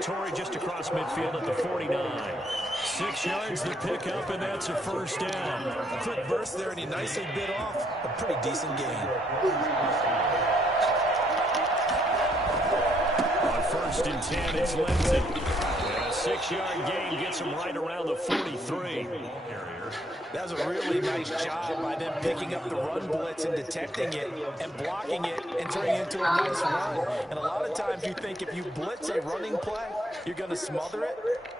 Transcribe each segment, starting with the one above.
territory just across midfield at the 49. 6 yards to pick up, and that's a first down. A quick burst there, and he nicely bit off a pretty decent gain. On 1st and 10, it's Lindsay. And a 6-yard gain gets him right around the 43. That was a really nice job by them picking up the run blitz and detecting it and blocking it and turning it into a nice run. And a lot of times you think if you blitz a running play, you're going to smother it.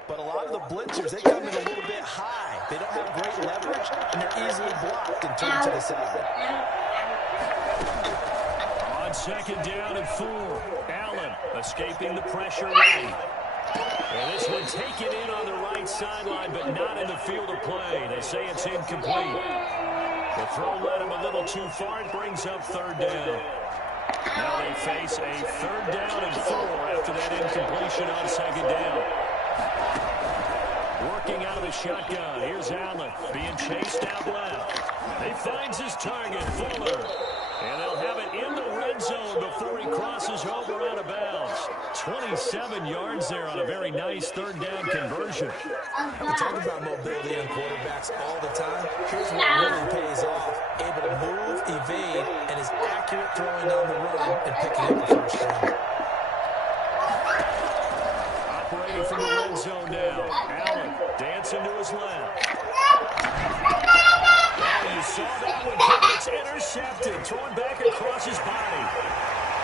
But a lot of the blitzers, they come in a little bit high. They don't have great leverage, and they're easily blocked and turned to the side. On 2nd down and 4, Allen escaping the pressure right. And this one taken in on the right sideline, but not in the field of play. They say it's incomplete. The throw led him a little too far. It brings up 3rd down. Now they face a 3rd down and 4 after that incompletion on 2nd down. Working out of the shotgun. Here's Allen being chased out left. He finds his target, Fuller. And they'll have it in the red zone before he crosses over out of bounds. 27 yards there on a very nice 3rd down conversion. We talk about mobility on quarterbacks all the time. Here's what really pays off. Able to move, evade, and is accurate throwing down the run and picking up the first down. Operating from the red zone now. Allen dancing to his left. You saw that one. It's intercepted. Thrown back across his body.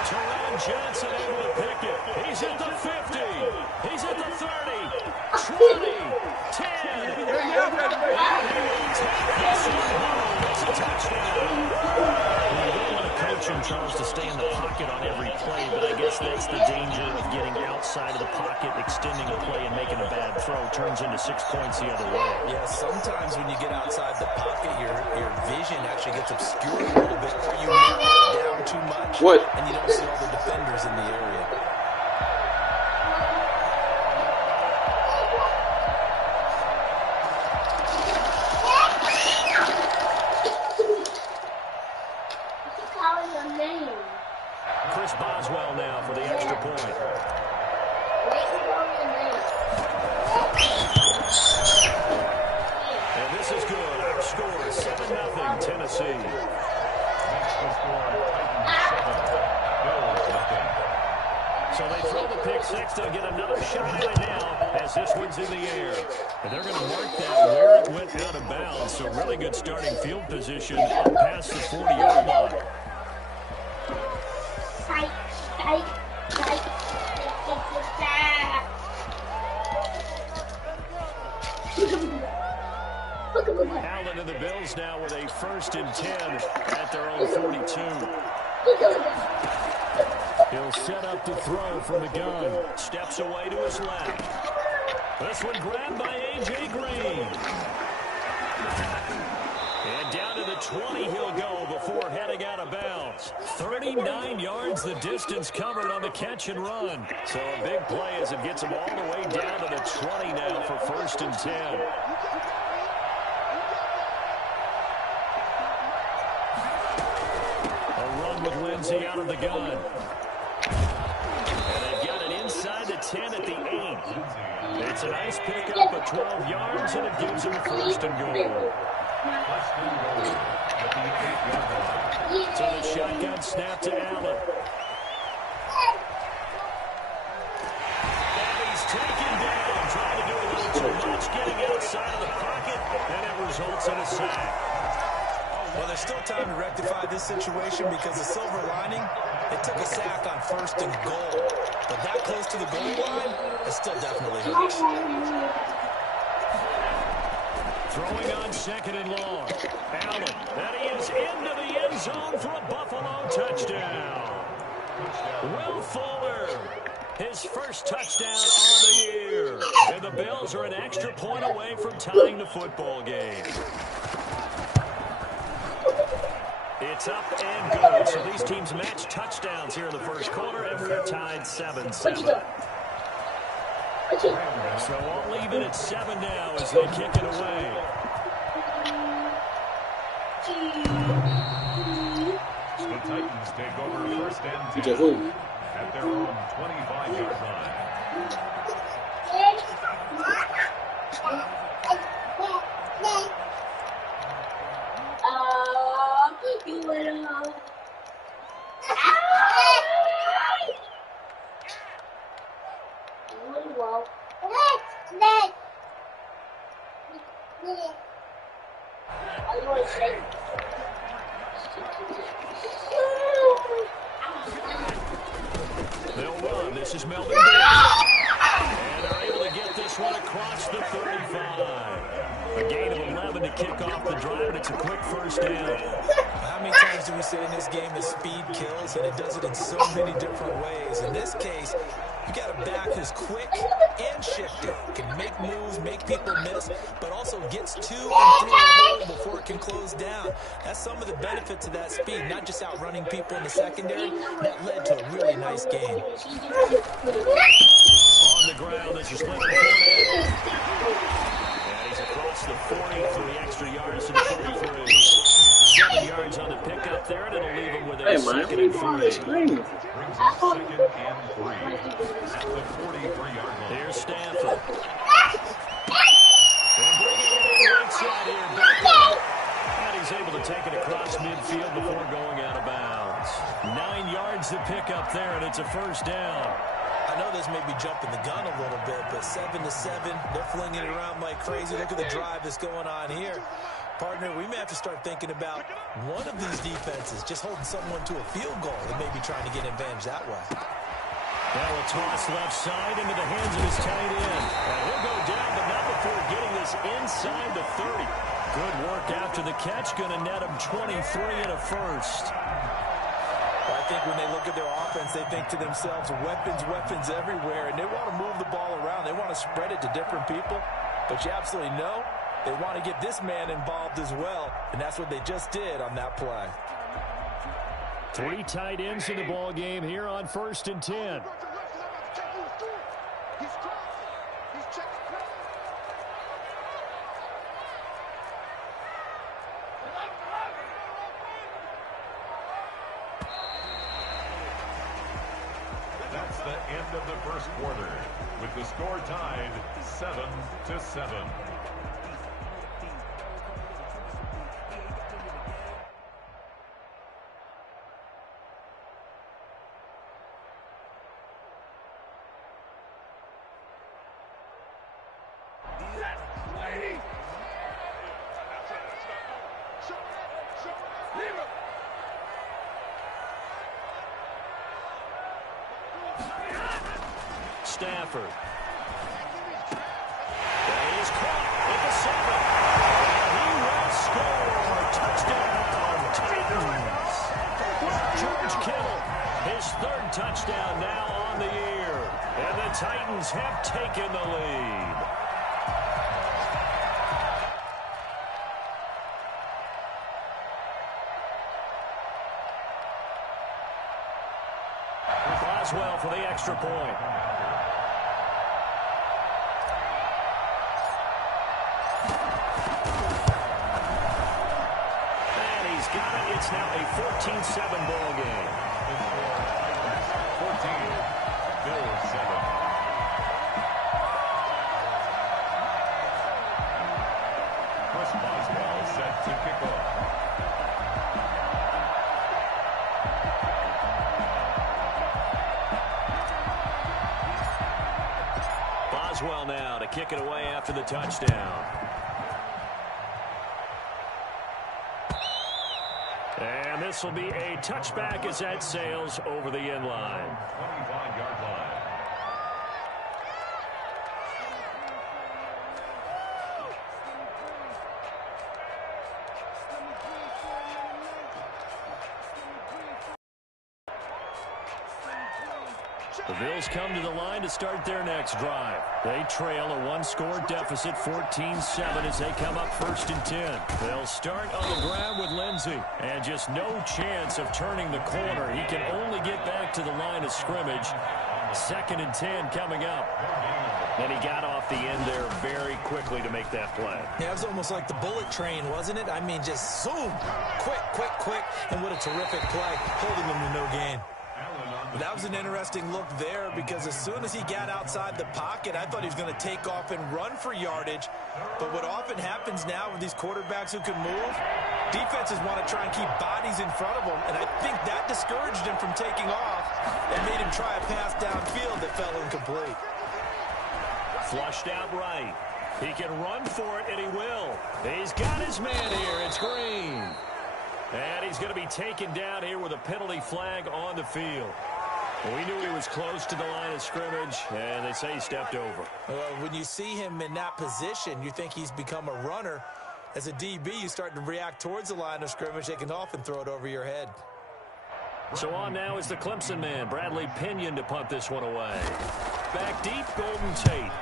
Terran Johnson able to pick it. He's at the 50. He's at the 30. 20. 10. And he will take this one home. It's a touchdown. You don't want to coach him, Charles, to stay in the pocket on every play, but I guess that's the danger of getting outside of the pocket, extending a play, and making a bad throw. Turns into 6 points the other way. Yeah, sometimes when you get outside the pocket, your vision actually gets obscured a little bit, or you narrow down too much, and you don't see all the defenders in the area. Chris Boswell now for the extra point. And this is good. Our score is 7-0 Tennessee. So they throw the pick six. They'll get another shot at it now as this one's in the air. And they're going to mark that where it went out of bounds. So really good starting field position up past the 40-yard line. Allen and the Bills now with a 1st and 10 at their own 42. He'll set up to throw from the gun. Steps away to his left. This one grabbed by A.J. Green. And down to the 20 he'll go before heading out of bounds. 39 yards the distance covered on the catch and run. So a big play as it gets him all the way down to the 20 now for 1st and 10. With Lindsay out of the gun. And they've got it inside the 10 at the 8. It's a nice pickup of 12 yards, and it gives them 1st and goal. So the shotgun snap to Allen. And he's taken down, trying to do a little too much, getting outside of the pocket, and it results in a sack. Well, there's still time to rectify this situation because the silver lining, it took a sack on 1st and goal. But that close to the goal line, it still definitely hurts. Throwing on 2nd and long. Allen, and he is into the end zone for a Buffalo touchdown. Will Fuller, his 1st touchdown on the year. And the Bills are an extra point away from tying the football game. It's up and good. So these teams match touchdowns here in the 1st quarter, and we're tied 7-7. So I'll leave it at 7 now as they kick it away. The Titans take over 1st and 10 at their own 25-yard line. They'll run. This is Melvin Diggs. And they're able to get this one across the 35. A gain of 11 to kick off the drive, and it's a quick first down. How many times do we say in this game that speed kills, and it does it in so many different ways? In this case, you got a back who's quick and shifty, can make moves, make people miss, but also gets to and through a hole before it can close down. That's some of the benefits of that speed, not just outrunning people in the secondary. That led to a really nice game. On the ground, this is Leonard Fournette. And he's across the 40 for the extra yards to the 43. 7 yards on the pickup there, and it'll leave him with a second and 3. Second and 3 at the 43-yard line. Here's Stanford. And bringing it in right side here, Beckham. And he's able to take it across midfield before going out of bounds. 9 yards to pick up there, and it's a first down. I know this may be jumping the gun a little bit, but 7-7, they're flinging it around like crazy. Look at the drive that's going on here. Partner, we may have to start thinking about one of these defenses just holding someone to a field goal and maybe trying to get advantage that way. Now a toss left side into the hands of his tight end. And he'll go down, but not before getting this inside the 30. Good work after the catch. Going to net him 23 and a first. Well, I think when they look at their offense, they think to themselves, weapons everywhere, and they want to move the ball around. They want to spread it to different people. But you absolutely know they want to get this man involved as well, and that's what they just did on that play. 3 tight ends in the ball game here on 1st and 10. That's the end of the first quarter, with the score tied 7-7. Stafford. And he's caught at the 7. He will score. Touchdown, Titans. George Kittle, his 3rd touchdown now on the year. And the Titans have taken the lead. Boswell for the extra point. And he's got it. It's now a 14-7 ball game. 14, Bills 7. Chris Boswell set to kick off. Boswell now to kick it away after the touchdown. And this will be a touchback as that sails over the end line. 25-yard line. The Bills come to the line to start their next drive. They trail a 1-score deficit, 14-7, as they come up 1st and 10. They'll start on the ground with Lindsey, and just no chance of turning the corner. He can only get back to the line of scrimmage. 2nd and 10 coming up. And he got off the end there very quickly to make that play. Yeah, it was almost like the bullet train, wasn't it? I mean, just zoom, quick, and what a terrific play, holding them to no gain. That was an interesting look there, because as soon as he got outside the pocket, I thought he was going to take off and run for yardage. But what often happens now with these quarterbacks who can move, defenses want to try and keep bodies in front of them, and I think that discouraged him from taking off and made him try a pass downfield that fell incomplete. Flushed out right. He can run for it, and he will. He's got his man here. It's Green. And he's going to be taken down here with a penalty flag on the field. We knew he was close to the line of scrimmage, and they say he stepped over. When you see him in that position, you think he's become a runner. As a DB, you start to react towards the line of scrimmage. They can often throw it over your head. So on now is the Clemson man, Bradley Pinion, to punt this one away. Back deep, Golden Tate.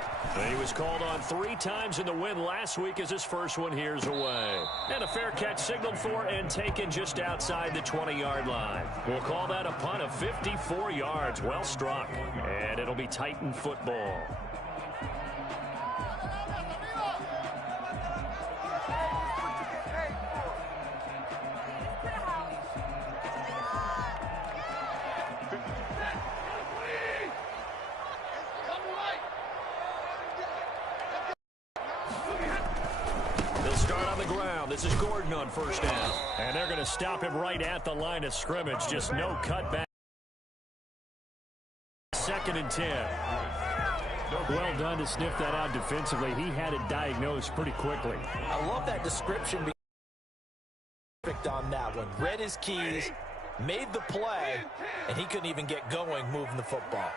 He was called on 3 times in the win last week as his first one here's away. And a fair catch signaled for and taken just outside the 20-yard line. We'll call that a punt of 54 yards. Well struck. And it'll be Titan football. This is Gordon on first down. And they're going to stop him right at the line of scrimmage. Just no cutback. 2nd and 10. Well done to sniff that out defensively. He had it diagnosed pretty quickly. I love that description. Perfect on that one. Read his keys, made the play, and he couldn't even get going moving the football.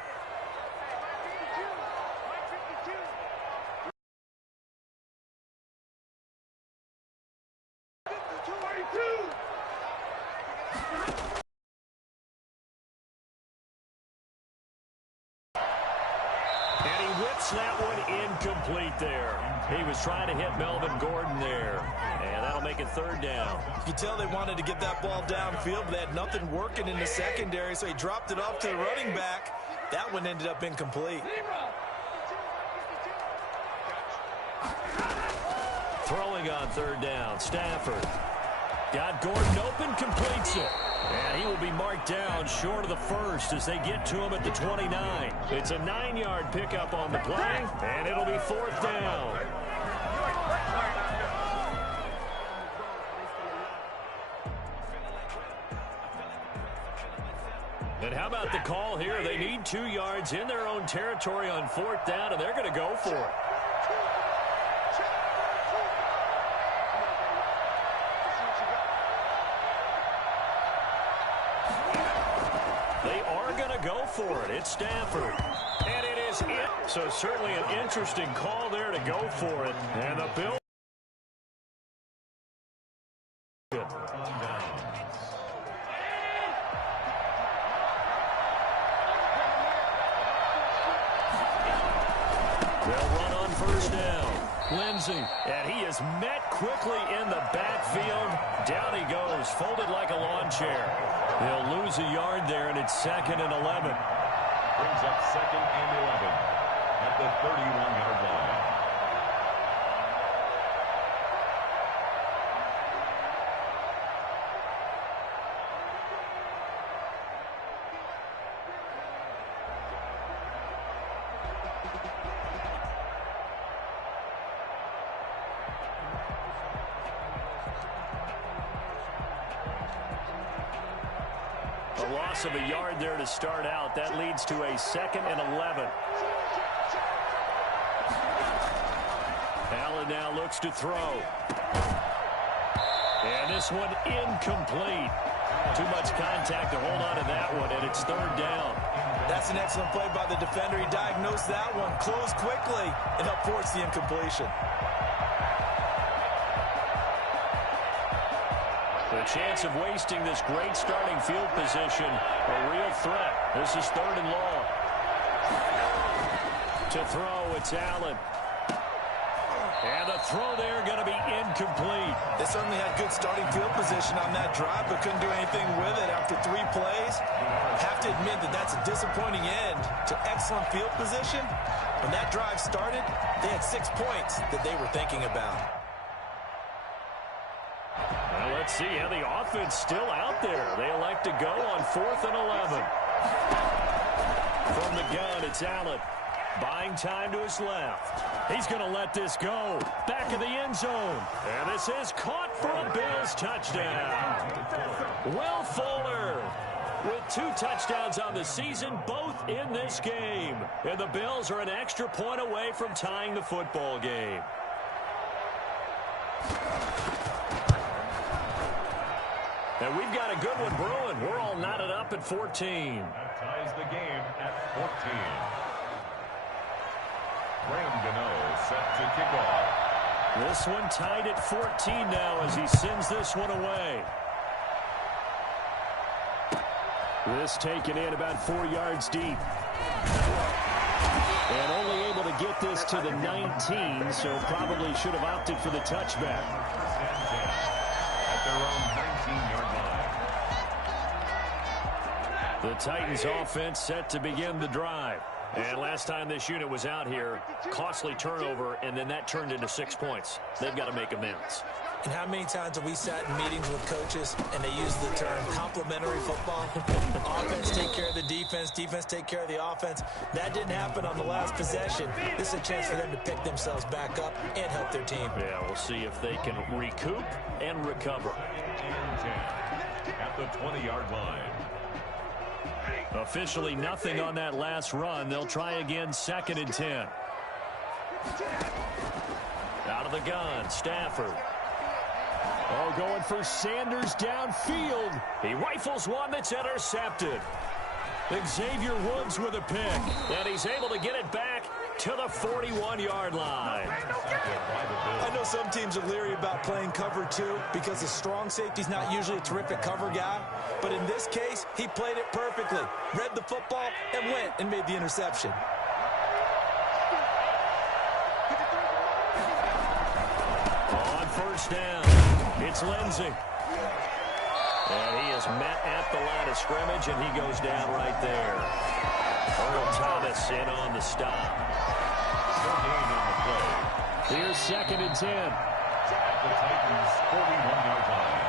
That one incomplete there. He was trying to hit Melvin Gordon there. And that'll make it 3rd down. You can tell they wanted to get that ball downfield, but they had nothing working in the secondary, so he dropped it off to the running back. That one ended up incomplete. Throwing on 3rd down, Stafford. Got Gordon open, completes it. And he will be marked down short of the first as they get to him at the 29. It's a 9-yard pickup on the play, and it'll be 4th down. And how about the call here? They need 2 yards in their own territory on 4th down, and they're going to go for it. Go for it. It's Stafford. And it is it. So certainly an interesting call there to go for it. And the Bills. They'll run on 1st down. Lindsey. And he is met quickly in the backfield. Down he goes, folded like a lawn chair. They'll lose a yard there, and it's 2nd and 11. Brings up 2nd and 11 at the 31-yard line. A loss of a yard there to start out. That leads to a 2nd and 11. Allen now looks to throw. And this one incomplete. Too much contact to hold on to that one, and it's 3rd down. That's an excellent play by the defender. He diagnosed that one, closed quickly, and up force the incompletion. The chance of wasting this great starting field position, a real threat. This is 3rd and long. To throw, it's Allen. And the throw there going to be incomplete. They certainly had good starting field position on that drive, but couldn't do anything with it after 3 plays. Have to admit that that's a disappointing end to excellent field position. When that drive started, they had 6 points that they were thinking about. Well, let's see how the offense still out there. They elect to go on 4th and 11. From the gun, it's Allen. Buying time to his left. He's going to let this go. Back of the end zone. And this is caught for a Bills touchdown. Will Fuller with 2 touchdowns on the season, both in this game. And the Bills are an extra point away from tying the football game. And we've got a good one brewing. We're all knotted up at 14. That ties the game at 14. Graham Gano set to kick off. This one tied at 14 now as he sends this one away. This taken in about 4 yards deep. And only able to get this to the 19, so probably should have opted for the touchback. At their own 19-yard line. The Titans offense set to begin the drive. And last time this unit was out here, costly turnover, and then that turned into 6 points. They've got to make amends. And how many times have we sat in meetings with coaches and they use the term complementary football? Offense take care of the defense, defense take care of the offense. That didn't happen on the last possession. This is a chance for them to pick themselves back up and help their team. Yeah, we'll see if they can recoup and recover. At the 20-yard line. Officially nothing on that last run. They'll try again, 2nd and 10. Out of the gun, Stafford. Oh, going for Sanders downfield. He rifles one that's intercepted. Xavier Woods with a pick. And he's able to get it back to the 41-yard line. I know some teams are leery about playing cover 2 because the strong safety's not usually a terrific cover guy. But in this case, he played it perfectly. Read the football and went and made the interception. On first down, it's Lindsey. And he is met at the line of scrimmage, and he goes down right there. Earl Thomas in on the stop. Here's 2nd and 10. At the Titans' 41-yard line.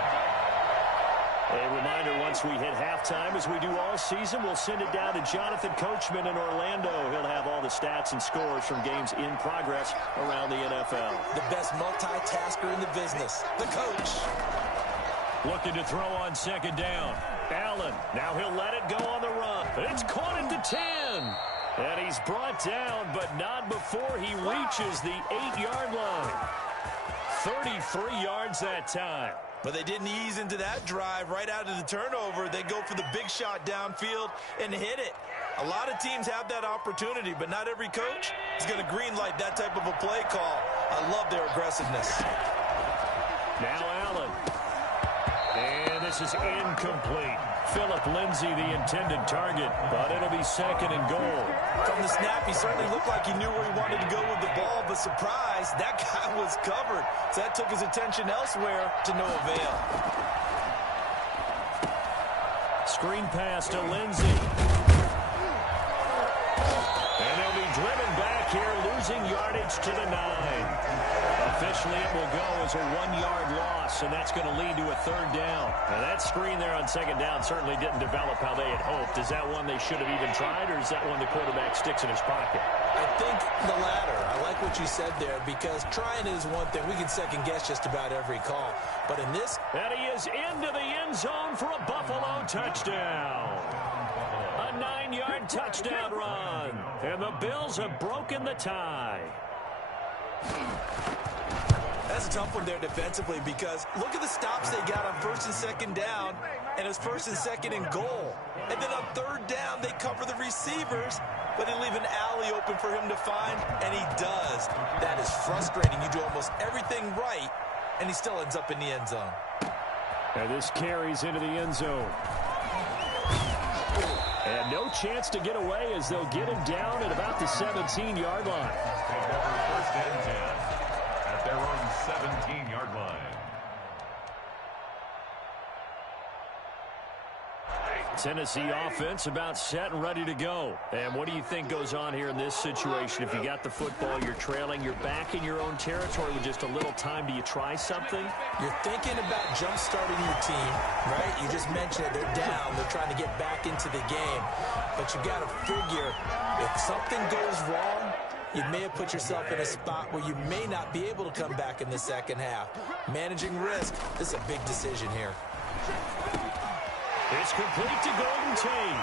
A reminder, once we hit halftime, as we do all season, we'll send it down to Jonathan Coachman in Orlando. He'll have all the stats and scores from games in progress around the NFL. The best multitasker in the business, the coach. Looking to throw on 2nd down. Allen, now he'll let it go on the run. It's caught at the 10. And he's brought down, but not before he reaches the 8-yard line. 33 yards that time. But they didn't ease into that drive right out of the turnover. They go for the big shot downfield and hit it. A lot of teams have that opportunity, but not every coach is going to greenlight that type of a play call. I love their aggressiveness. Now Allen. And this is incomplete. Philip Lindsay, the intended target, but it'll be 2nd and goal. From the snap, he certainly looked like he knew where he wanted to go with the ball, but surprise, that guy was covered. So that took his attention elsewhere to no avail. Screen pass to Lindsay. And they'll be driven back here, losing yardage to the 9. Officially, it will go as a 1-yard loss, and that's going to lead to a 3rd down. Now, that screen there on 2nd down certainly didn't develop how they had hoped. Is that one they should have even tried, or is that one the quarterback sticks in his pocket? I think the latter. I like what you said there, because trying is one thing. We can second-guess just about every call. But in this... And he is into the end zone for a Buffalo touchdown. A 9-yard touchdown run. And the Bills have broken the tie. That's a tough one there defensively, because look at the stops they got on 1st and 2nd down, and it's 1st and 2nd and goal. And then on 3rd down, they cover the receivers, but they leave an alley open for him to find, and he does. That is frustrating. You do almost everything right, and he still ends up in the end zone. And this carries into the end zone. And no chance to get away as they'll get him down at about the 17-yard line. Take over 1st and 10 at their own 17-yard line. Tennessee offense about set and ready to go. And what do you think goes on here in this situation? If you got the football, you're trailing, you're back in your own territory with just a little time. Do you try something? You're thinking about jump-starting your team, right? You just mentioned it. They're down. They're trying to get back into the game. But you got to figure, if something goes wrong, you may have put yourself in a spot where you may not be able to come back in the second half. Managing risk, this is a big decision here. It's complete to Golden Tate.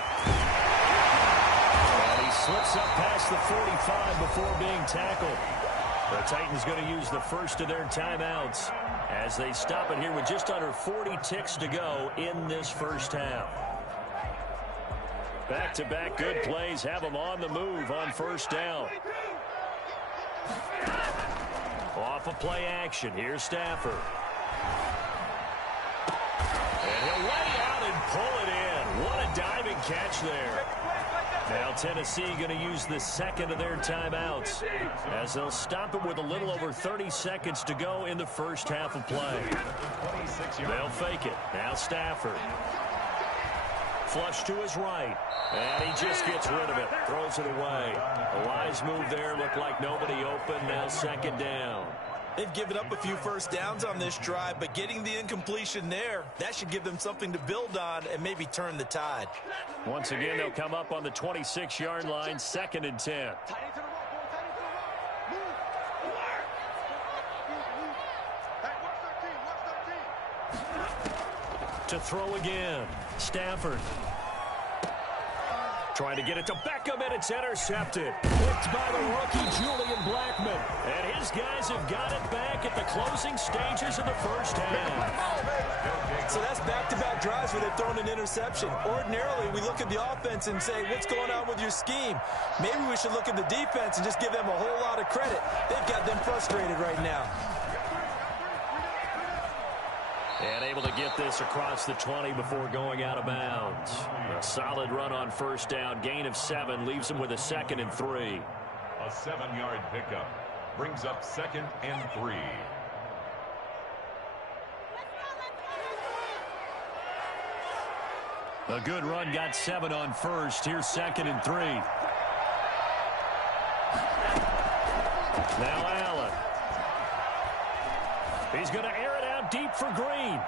And he slips up past the 45 before being tackled. The Titans going to use the first of their timeouts as they stop it here with just under 40 ticks to go in this first half. Back-to-back good plays have them on the move on first down. Off of play action. Here's Stafford. And he'll lay out and pull it in. What a diving catch there. Now Tennessee going to use the second of their timeouts as they'll stop it with a little over 30 seconds to go in the first half of play. They'll fake it. Now Stafford. Flush to his right. And he just gets rid of it. Throws it away. A wise move there. Looked like nobody open. Now second down. They've given up a few first downs on this drive, but getting the incompletion there, that should give them something to build on and maybe turn the tide. Once again, they'll come up on the 26-yard line, 2nd and 10. To throw again. Stafford. Trying to get it to Beckham, and it's intercepted. Picked by the rookie, Julian Blackmon. And his guys have got it back at the closing stages of the first half. So that's back-to-back drives where they've thrown an interception. Ordinarily, we look at the offense and say, what's going on with your scheme? Maybe we should look at the defense and just give them a whole lot of credit. They've got them frustrated right now. And able to get this across the 20 before going out of bounds. A solid run on first down. Gain of 7 leaves him with a 2nd and 3. A 7-yard pickup brings up 2nd and 3. A good run got 7 on first. Here's 2nd and 3. Now Allen. He's going to air it out deep for Green.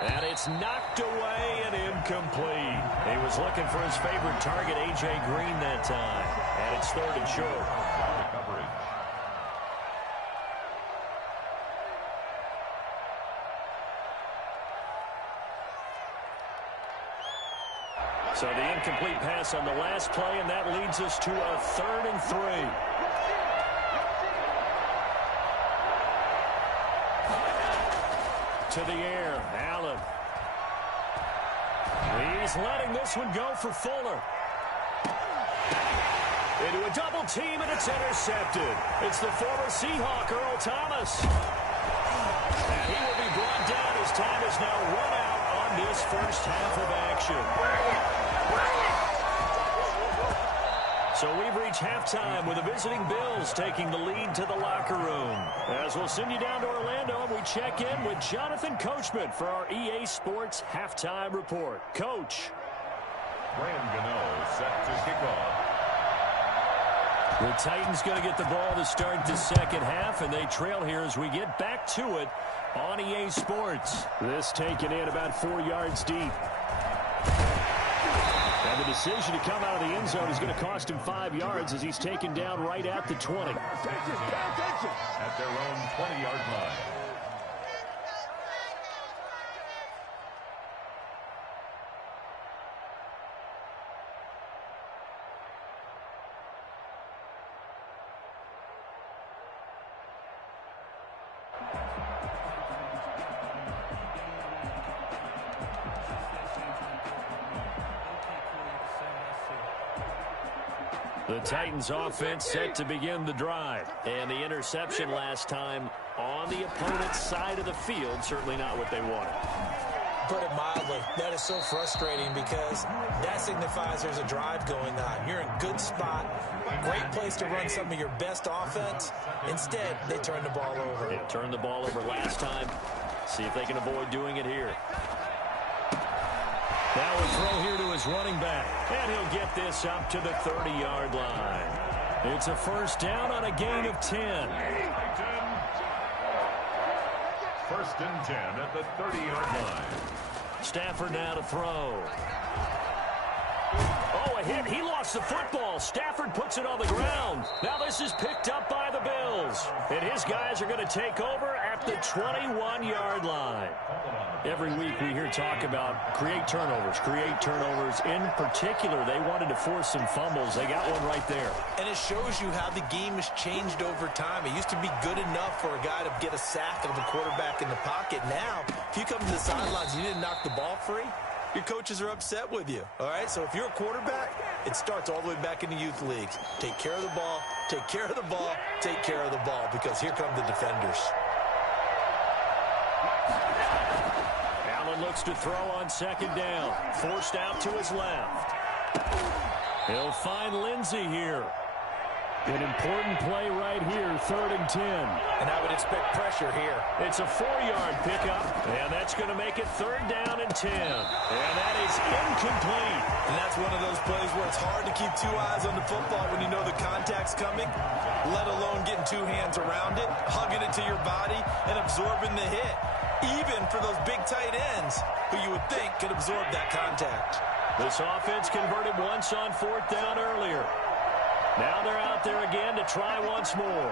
And it's knocked away and incomplete. He was looking for his favorite target, A.J. Green, that time. And it's 3rd and short. Coverage. So the incomplete pass on the last play, and that leads us to a 3rd and 3. To the air, Allen. He's letting this one go for Fuller. Into a double team, and it's intercepted. It's the former Seahawk, Earl Thomas. And he will be brought down as time is now run out on this first half of action. So we've reached halftime with the visiting Bills taking the lead to the locker room. As we'll send you down to Orlando, and we check in with Jonathan Coachman for our EA Sports Halftime Report. Coach. Brian Gano set to kick off. The Titans going to get the ball to start the second half, and they trail here as we get back to it on EA Sports. This taken in about 4 yards deep. And the decision to come out of the end zone is going to cost him 5 yards as he's taken down right at the 20. At their own 20-yard line. The Titans offense set to begin the drive. And the interception last time on the opponent's side of the field, certainly not what they wanted. Put it mildly, that is so frustrating because that signifies there's a drive going on. You're in a good spot, great place to run some of your best offense. Instead, they turn the ball over. They turned the ball over last time. See if they can avoid doing it here. Now a throw here to his running back. And he'll get this up to the 30-yard line. It's a first down on a gain of 10. 1st and 10 at the 30-yard line. Stafford now to throw. Oh, a hit. He lost the football. Stafford Stafford puts it on the ground. Now this is picked up by the Bills. And his guys are going to take over at the 21-yard line. Every week we hear talk about create turnovers. In particular, they wanted to force some fumbles. They got one right there. And it shows you how the game has changed over time. It used to be good enough for a guy to get a sack of the quarterback in the pocket. Now, if you come to the sidelines and you didn't knock the ball free, your coaches are upset with you. All right, so if you're a quarterback, it starts all the way back in the youth leagues. Take care of the ball, take care of the ball, take care of the ball, because here come the defenders. Allen looks to throw on second down. Forced out to his left. He'll find Lindsey here. An important play right here, 3rd and 10. And I would expect pressure here. It's a 4-yard pickup, and that's going to make it 3rd down and 10. And that is incomplete. And that's one of those plays where it's hard to keep two eyes on the football when you know the contact's coming, let alone getting two hands around it, hugging it to your body, and absorbing the hit. Even for those big tight ends who you would think could absorb that contact. This offense converted once on 4th down earlier. Now they're out there again to try once more.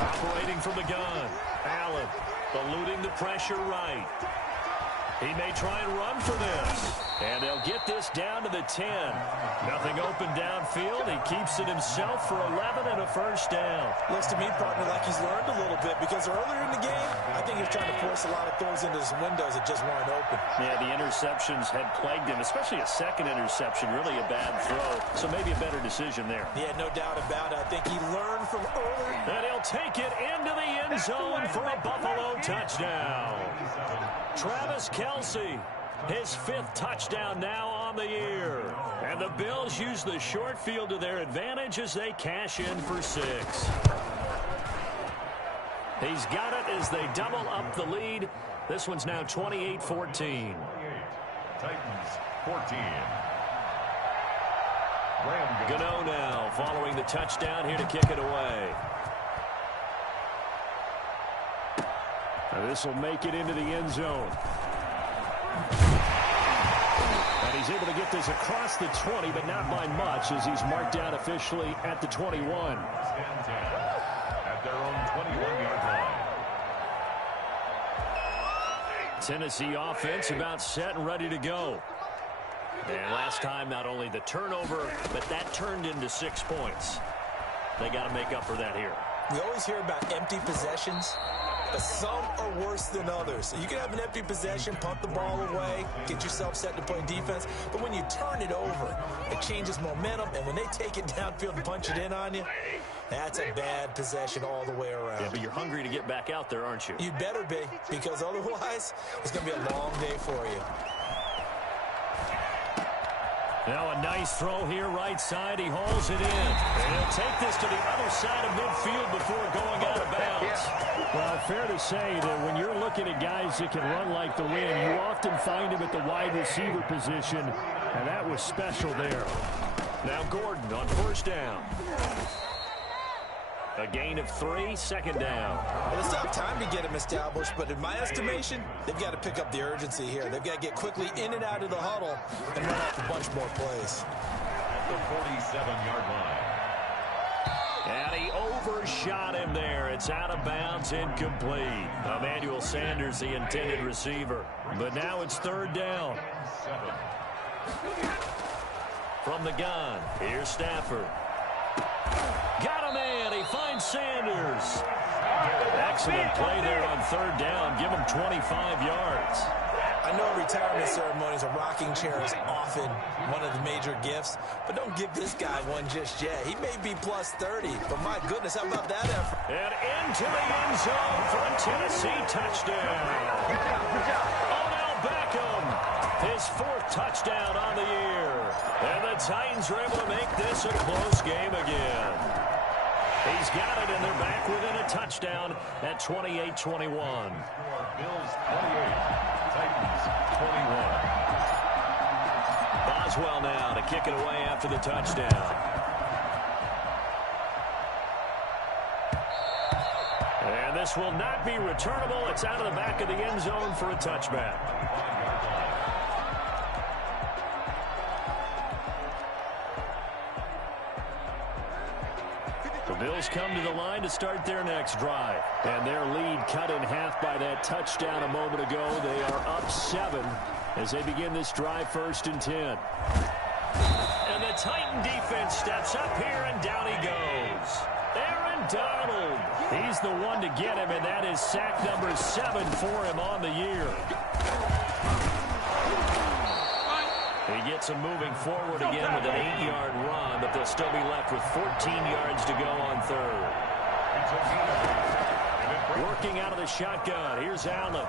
Operating from the gun. Allen eluding the pressure right. He may try and run for this. And they'll get this down to the 10. Nothing open downfield. He keeps it himself for 11 and a first down. Looks to me, partner, like he's learned a little bit, because earlier in the game, I think he was trying to force a lot of throws into his windows that just weren't open. Yeah, the interceptions had plagued him, especially a second interception, really a bad throw. So maybe a better decision there. Yeah, no doubt about it. I think he learned from earlier. And he'll take it into the end zone for a Buffalo touchdown. Travis Kelce, his 5th touchdown now on the year. And the Bills use the short field to their advantage as they cash in for 6. He's got it as they double up the lead. This one's now 28-14. Titans 14. Gano now following the touchdown here to kick it away. This will make it into the end zone. And he's able to get this across the 20, but not by much, as he's marked down officially at the 21. At their own 21-yard line. Tennessee offense about set and ready to go. And last time, not only the turnover, but that turned into 6 points. They got to make up for that here. We always hear about empty possessions, but some are worse than others. You can have an empty possession, punt the ball away, get yourself set to play defense, but when you turn it over, it changes momentum, and when they take it downfield and punch it in on you, that's a bad possession all the way around. Yeah, but you're hungry to get back out there, aren't you? You better be, because otherwise, it's going to be a long day for you. Now a nice throw here, right side. He hauls it in. And he'll take this to the other side of midfield before going out of bounds. Well, fair to say that when you're looking at guys that can run like the wind, you often find him at the wide receiver position, and that was special there. Now Gordon on 1st down. A gain of 3, 2nd down. Well, it's not time to get him established, but in my estimation, they've got to pick up the urgency here. They've got to get quickly in and out of the huddle and run off a bunch more plays. At the 47-yard line. And he overshot him there. It's out of bounds, incomplete. Emmanuel Sanders, the intended receiver. But now it's 3rd down. 7. From the gun, here's Stafford. Got him in. He finds Sanders. Excellent play there on 3rd down. Give him 25 yards. I know retirement ceremonies, a rocking chair is often one of the major gifts, but don't give this guy one just yet. He may be plus 30, but my goodness, how about that effort? And into the end zone for a Tennessee touchdown. Odell Beckham, his 4th touchdown on the year. And the Titans are able to make this a close game again. He's got it, and they're back within a touchdown at 28-21. Bills 28, Titans 21. Boswell now to kick it away after the touchdown. And this pass will not be returnable. It's out of the back of the end zone for a touchback. The Bills come to the line to start their next drive. And their lead cut in half by that touchdown a moment ago. They are up 7 as they begin this drive, 1st and 10. And the Titan defense steps up here, and down he goes. Aaron Donald. He's the one to get him, and that is sack number 7 for him on the year. He gets him moving forward again with an 8-yard run, but they'll still be left with 14 yards to go on 3rd. Working out of the shotgun. Here's Allen.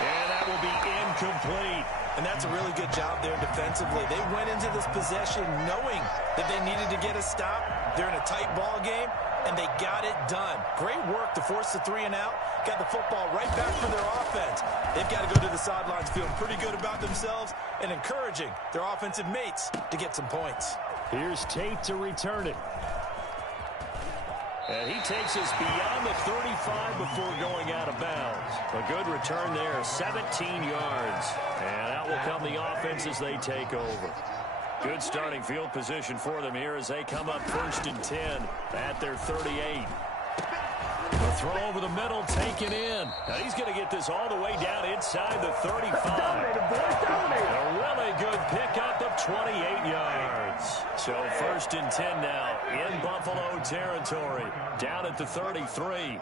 And that will be incomplete. And that's a really good job there defensively. They went into this possession knowing that they needed to get a stop. They're in a tight ball game, and they got it done. Great work to force the 3 and out. Got the football right back for their offense. They've got to go to the sidelines feeling pretty good about themselves and encouraging their offensive mates to get some points. Here's Tate to return it. And he takes us beyond the 35 before going out of bounds. A good return there, 17 yards. And out will come the offense as they take over. Good starting field position for them here as they come up 1st and 10 at their 38. The throw over the middle, taken in. Now he's going to get this all the way down inside the 35. A really good pickup of 28 yards. So 1st and 10 now in Buffalo territory. Down at the 33.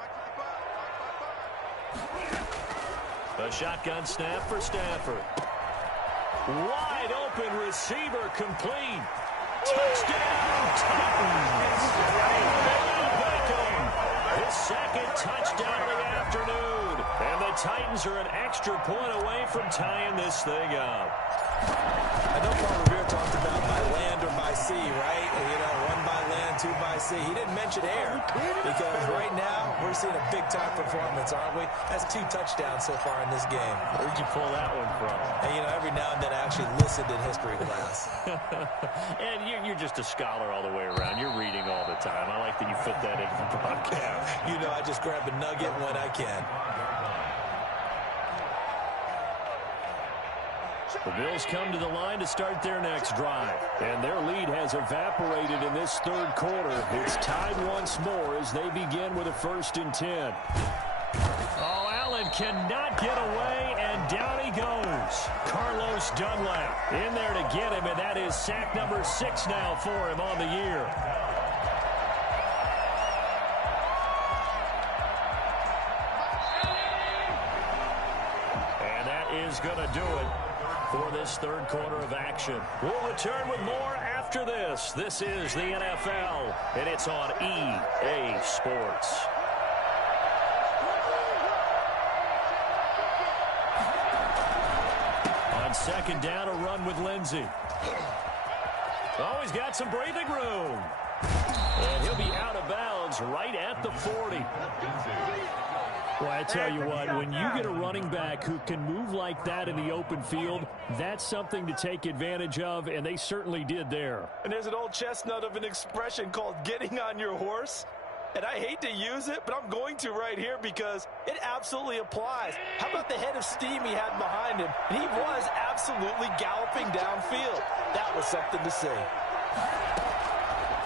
A shotgun snap for Stafford. Wide open receiver complete. Touchdown Titans. His 2nd touchdown of the afternoon. And the Titans are an extra point away from tying this thing up. I know Paul Revere talked about by land or by sea, right? You know, 1 by land, 2 by sea. He didn't mention air because right now we're seeing a big-time performance, aren't we? That's 2 touchdowns so far in this game. Where'd you pull that one from? And, you know, every now and then I actually listened in history class. And you're just a scholar all the way around. You're reading all the time. I like that you fit that into the broadcast. You know, I just grab a nugget when I can. The Bills come to the line to start their next drive. And their lead has evaporated in this 3rd quarter. It's tied once more as they begin with a 1st and 10. Oh, Allen cannot get away, and down he goes. Carlos Dunlap in there to get him, and that is sack number 6 now for him on the year. And that is going to do it for this 3rd quarter of action. We'll return with more after this. This is the NFL, and it's on EA Sports. On 2nd down, a run with Lindsey. Oh, he's got some breathing room. And he'll be out of bounds right at the 40. Well, I tell you what, when you get a running back who can move like that in the open field, that's something to take advantage of, and they certainly did there. And there's an old chestnut of an expression called getting on your horse. And I hate to use it, but I'm going to right here because it absolutely applies. How about the head of steam he had behind him? And he was absolutely galloping downfield. That was something to see.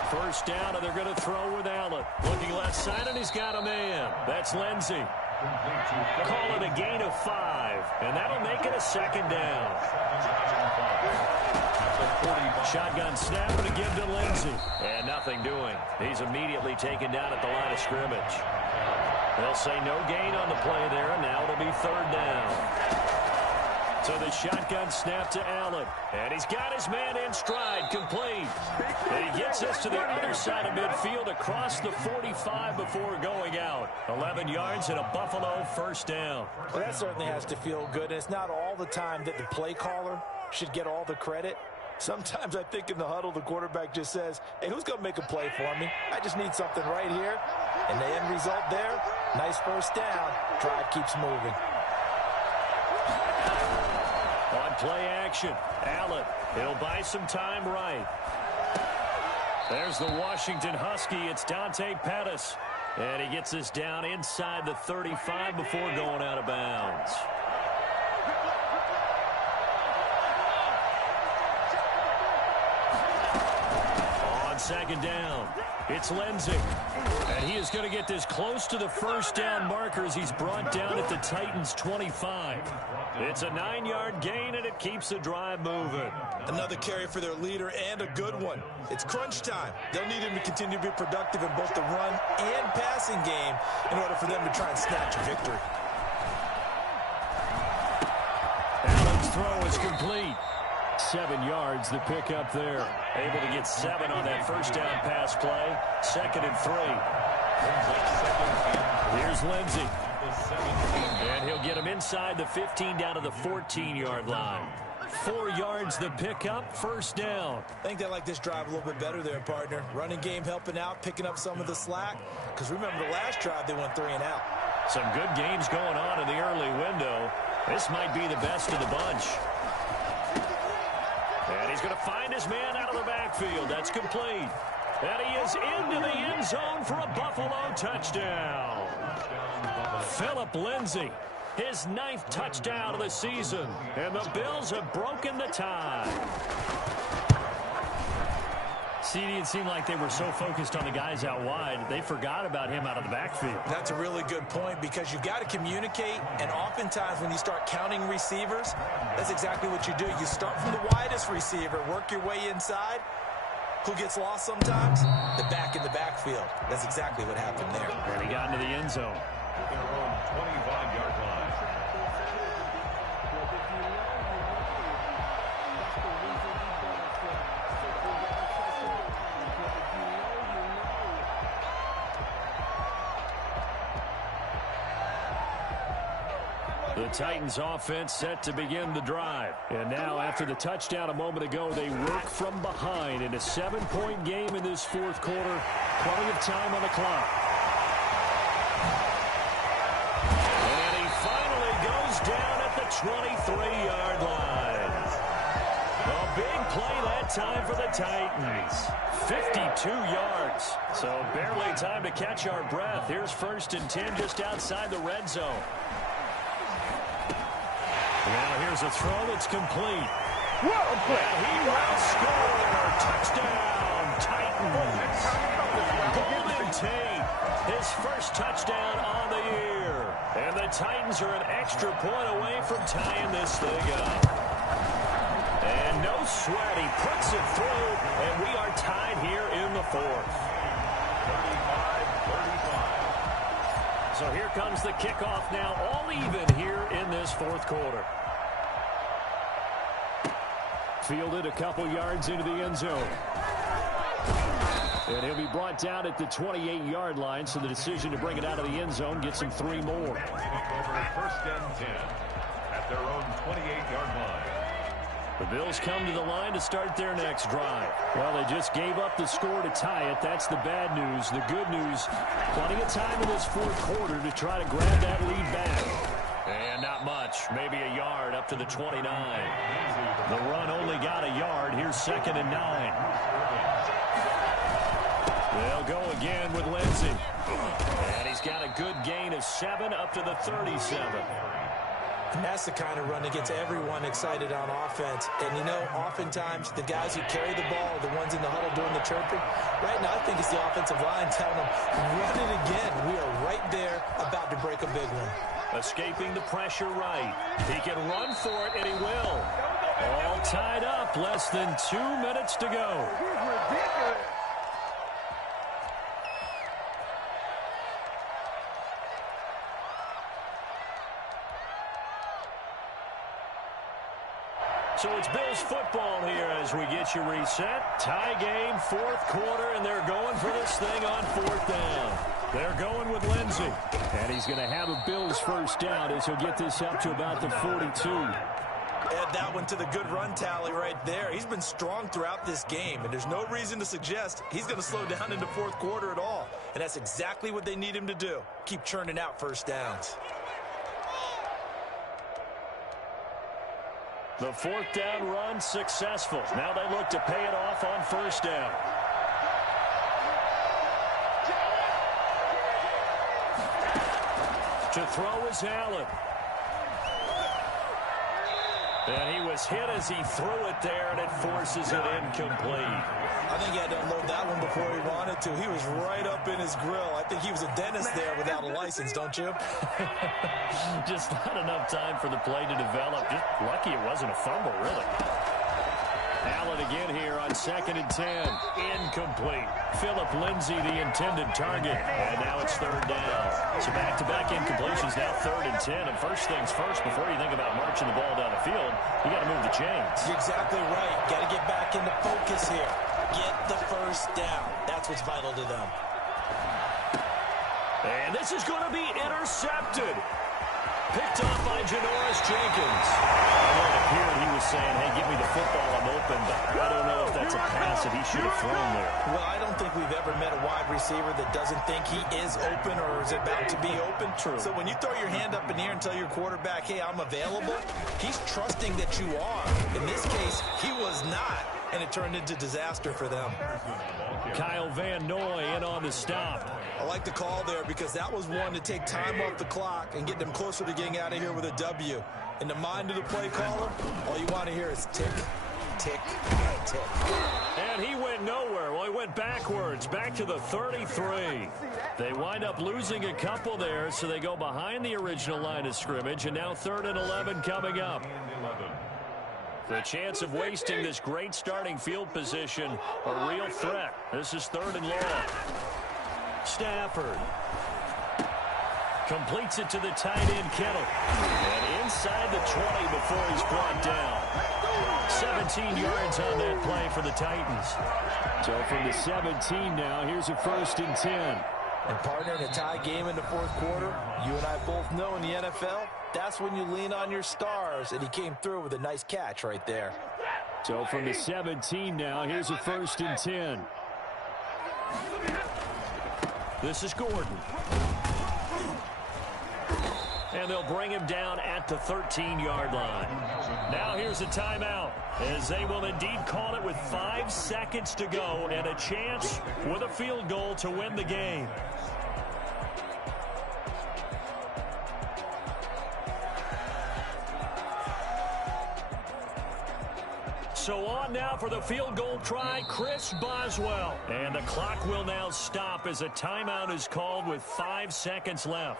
1st down, and they're going to throw with Allen. Looking left side, and he's got a man. That's Lindsey. Call it a gain of 5, and that'll make it a 2nd down. Shotgun snap to give to Lindsey. And nothing doing. He's immediately taken down at the line of scrimmage. They'll say no gain on the play there, and now it'll be 3rd down. So the shotgun snap to Allen. And he's got his man in stride, complete. And he gets us to the other side of midfield across the 45 before going out. 11 yards and a Buffalo 1st down. Well, that certainly has to feel good. And it's not all the time that the play caller should get all the credit. Sometimes I think in the huddle, the quarterback just says, hey, who's going to make a play for me? I just need something right here. And the end result there, nice 1st down. Drive keeps moving. On play action, Allen. He'll buy some time right. There's the Washington Husky. It's Dante Pettis. And he gets us down inside the 35 before going out of bounds. On second down, it's Lindsay. And he is going to get this close to the first down marker as he's brought down at the Titans' 25. It's a 9-yard gain, and it keeps the drive moving. Another carry for their leader, and a good one. It's crunch time. They'll need him to continue to be productive in both the run and passing game in order for them to try and snatch a victory. Allen's throw is complete. 7 yards, the pickup there. Able to get 7 on that first down pass play. 2nd and 3. Here's Lindsay. And he'll get him inside the 15 down to the 14-yard line. 4 yards the pickup, first down. I think they like this drive a little bit better there, partner. Running game helping out, picking up some of the slack. Because remember the last drive, they went 3 and out. Some good games going on in the early window. This might be the best of the bunch. And he's going to find his man out of the backfield. That's complete. And he is into the end zone for a Buffalo touchdown. Phillip Lindsay, his 9th touchdown of the season. And the Bills have broken the tie. CD, it seemed like they were so focused on the guys out wide, they forgot about him out of the backfield. That's a really good point because you've got to communicate, and oftentimes when you start counting receivers, that's exactly what you do. You start from the widest receiver, work your way inside. Who gets lost sometimes? The back in the backfield. That's exactly what happened there. And he got into the end zone. Their own 25-yard line. The Titans offense set to begin the drive. And now after the touchdown a moment ago, they work from behind in a 7-point game in this 4th quarter. Plenty of time on the clock. And he finally goes down at the 23-yard line. A big play that time for the Titans. 52 yards. So barely time to catch our breath. Here's 1st and 10 just outside the red zone. Now here's a throw that's complete. And he will score. Touchdown, Titans. Golden Tate, his first touchdown on the year. And the Titans are an extra point away from tying this thing up. And no sweat, he puts it through, and we are tied here in the 4th. 35-35. So here comes the kickoff now, all even here in this 4th quarter. Fielded a couple yards into the end zone. And he'll be brought down at the 28-yard line, so the decision to bring it out of the end zone gets him 3 more. Over 1st and 10 at their own 28-yard line. The Bills come to the line to start their next drive. Well, they just gave up the score to tie it. That's the bad news. The good news, plenty of time in this 4th quarter to try to grab that lead back. And not much, maybe a yard up to the 29. The run only got a yard. Here's 2nd and 9. They'll go again with Lindsay. And he's got a good gain of 7 up to the 37. And that's the kind of run that gets everyone excited on offense. And, you know, oftentimes the guys who carry the ball are the ones in the huddle doing the chirping. Right now, I think it's the offensive line telling them, run it again. We are right there about to break a big one. Escaping the pressure right. He can run for it, and he will. All tied up. Less than 2 minutes to go. So it's Bills football here as we get you reset. Tie game, 4th quarter, and they're going for this thing on 4th down. They're going with Lindsay. And he's going to have a Bills first down as he'll get this up to about the 42. Add that one to the good run tally right there. He's been strong throughout this game, and there's no reason to suggest he's going to slow down in the 4th quarter at all. And that's exactly what they need him to do. Keep churning out first downs. The 4th down run successful. Now they look to pay it off on 1st down. To throw is Allen. And he was hit as he threw it there, and it forces it incomplete. I think he had to unload that one before he wanted to. He was right up in his grill. I think he was a dentist there without a license, don't you? Just not enough time for the play to develop. Just lucky it wasn't a fumble, really. Allen again here on 2nd and 10. Incomplete. Philip Lindsay, the intended target. And now it's 3rd down. So back-to-back incompletions, now 3rd and 10. And first things first, before you think about marching the ball down the field, you got to move the chains. You're exactly right. Got to get back into focus here. Get the first down. That's what's vital to them. And this is going to be intercepted. Picked off by Janoris Jenkins. Well, it appeared he was saying, hey, give me the football, I'm open, but I don't know if that's a pass that he should have thrown there. Well, I don't think we've ever met a wide receiver that doesn't think he is open or is about to be open. True. So when you throw your hand up in the air and tell your quarterback, hey, I'm available, he's trusting that you are. In this case, he was not, and it turned into disaster for them. Kyle Van Noy in on the stop. I like the call there because that was one to take time off the clock and get them closer to getting out of here with a W. In the mind of the play caller, all you want to hear is tick, tick, tick. And he went nowhere. Well, he went backwards, back to the 33. They wind up losing a couple there, so they go behind the original line of scrimmage, and now 3rd and 11 coming up. The chance of wasting this great starting field position, a real threat. This is 3rd and long. Stafford completes it to the tight end, Kittle. And inside the 20 before he's brought down. 17 yards on that play for the Titans. So from the 17 now, here's a 1st and 10. And partner, in a tie game in the 4th quarter, you and I both know in the NFL, that's when you lean on your stars, and he came through with a nice catch right there. So from the 17 now, here's a 1st and 10. This is Gordon. And they'll bring him down at the 13-yard line. Now here's a timeout, as they will indeed call it with 5 seconds to go and a chance with a field goal to win the game. So on now for the field goal try, Chris Boswell. And the clock will now stop as a timeout is called with 5 seconds left.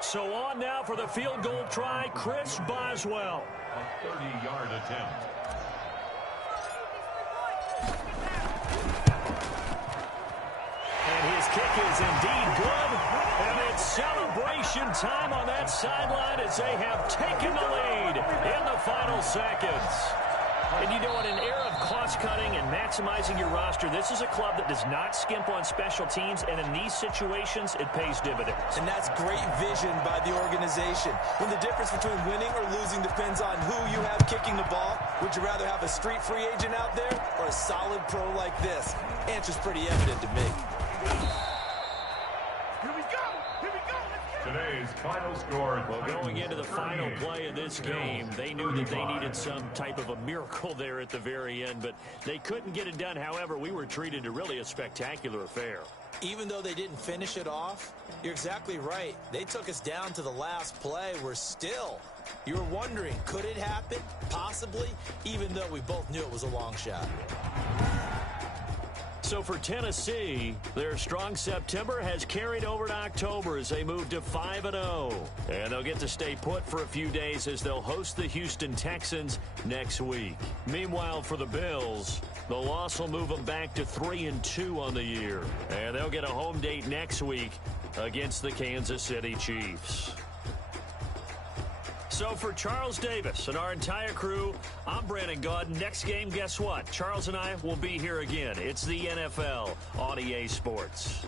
So on now for the field goal try, Chris Boswell. A 30-yard attempt. And his kick is indeed good. And it's celebration time on that sideline as they have taken the lead in the final seconds. And you know what, in an era of cost-cutting and maximizing your roster, this is a club that does not skimp on special teams, and in these situations, it pays dividends. And that's great vision by the organization. When the difference between winning or losing depends on who you have kicking the ball, would you rather have a street free agent out there or a solid pro like this? Answer's pretty evident to me. Today's final score. Well, going into the final play of this game, they knew that they needed some type of a miracle there at the very end, but they couldn't get it done. However, we were treated to really a spectacular affair. Even though they didn't finish it off, you're exactly right. They took us down to the last play. We're still. You were wondering, could it happen? Possibly, even though we both knew it was a long shot. So for Tennessee, their strong September has carried over to October as they move to 5-0. And they'll get to stay put for a few days as they'll host the Houston Texans next week. Meanwhile, for the Bills, the loss will move them back to 3-2 on the year. And they'll get a home date next week against the Kansas City Chiefs. So for Charles Davis and our entire crew, I'm Brandon Gaudin. Next game, guess what? Charles and I will be here again. It's the NFL on EA Sports.